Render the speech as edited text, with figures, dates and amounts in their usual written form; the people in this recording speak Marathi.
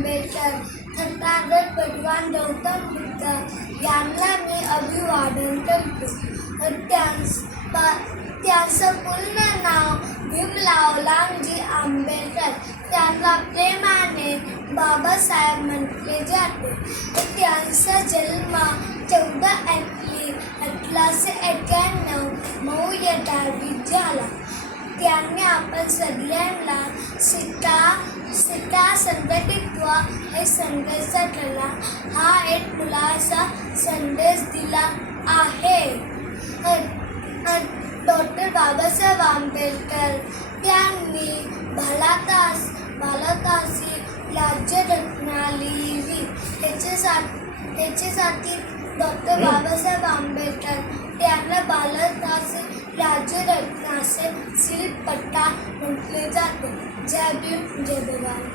आंबेडकर, तथागत भगवान गौतम बुद्ध यांना मी अभिवादन करतो. त्यांचं पूर्ण नाव भीमराव लालजी आंबेडकर. त्यांना प्रेमाने बाबासाहेब म्हटले जाते. त्यांचा जन्म 14 एप्रिल 1891 मऊ या गावी झाला. त्यांनी आपण सगळ्यांना सीता संघटित्व हे संदेशातला हा एक मुलाचा संदेश दिला आहे. डॉक्टर बाबासाहेब आंबेडकर त्यांनी भारताची राज्यघटना लिहिली. त्याच्यासाठी डॉक्टर बाबासाहेब आंबेडकर त्यांना भारताचे राज्यघटनाचे शिल्पकार म्हटले जाते. जय भीम जय भवानी.